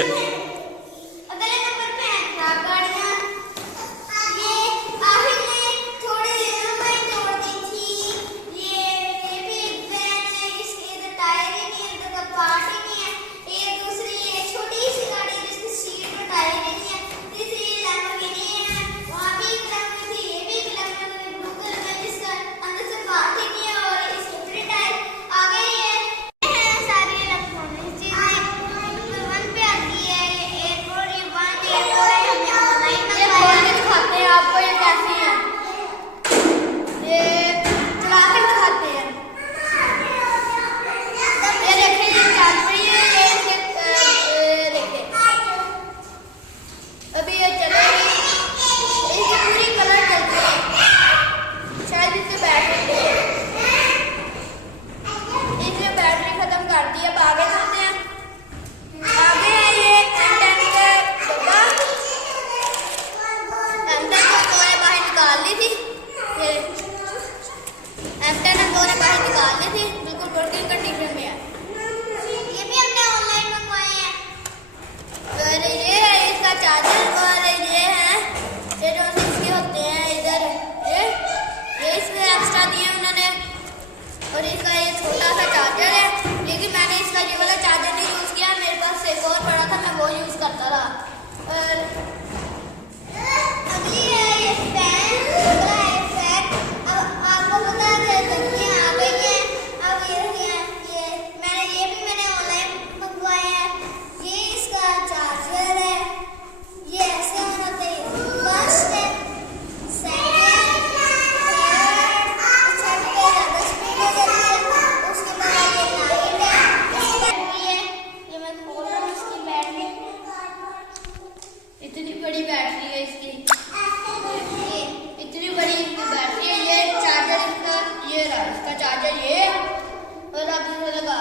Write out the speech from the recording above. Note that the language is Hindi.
अगले नंबर पे है खराब गाड़ियाँ। ये आहिर ने थोड़े दिनों में तोड़ दी थी। ये भी वैन है, इसके इधर टायर ही नहीं है, इधर का पार्ट ही नहीं है। ये दूसरी ये छोटी सी गाड़ी है जिसकी सीट पर टायर ही नहीं है। तीसरी ये लैम्बोर्गिनी है, वहाँ भी एक लैम्बोर्गिनी थी, ये भी एक लैम्बोर्गिनी ब्लू कलर में जिसका अंदर से पार्ट ही नहीं है और इसके फ्री टायर। आगे ये है सारी इलेक्ट्रॉनिक चीजें। नंबर 1 पे आती है ये एयरपोर्ट। ये 1 एयरपोर्ट है, हमने ऑनलाइन मंगवाया है। दिखाते हैं आपको ये कैसी है, ये चला के दिखाते हैं। ये देखें, ये चल रही है, ये देखें अभी ये चलेगी। इसकी पूरी कलर चलती है, शायद इसमें बैटरी है, इसमें बैटरी खत्म कर दी। अब आगे चलते हैं। आगे है ये M10 का डब्बा। M10 को हमने बाहर निकाल ली थी, ये M10 हमने बाहर निकाल ली थी, बिल्कुल वर्किंग कंडीशन में है। ये भी हमने ऑनलाइन मंगवाए हैं। और ये है इसका चार्जर, और ये है ये जो इसके होते हैं इधर, ये इसमें एक्स्ट्रा दिए उन्होंने। और इसका ये छोटा सा चार्जर है, लेकिन मैंने इसका ये वाला चार्जर नहीं यूज़ किया, मेरे पास एक और पड़ा था, मैं वो यूज़ करता रहा। और अगली है ये फैन, अगला है फैन। अब आपको पता है गर्मियाँ आ गई हैं, अब ये मैंने ऑनलाइन मंगवाया है। ये इसका चार्जर है, ये ऐसे होना चाहिए। फर्स्ट है, सेकंड, थर्ड, छठ पे ज़्यादा स्पीड हो जाती है। उसके बाद ये लाइट है, इसकी बैटरी है, ये मैं खोल रहा हूँ इसकी बैटरी। इतनी बड़ी बैटरी है इसकी, ये इतनी बड़ी इसकी बैटरी है। ये चार्जर इसका ये रहा, इसका चार्जर ये है। और अब इसे लगा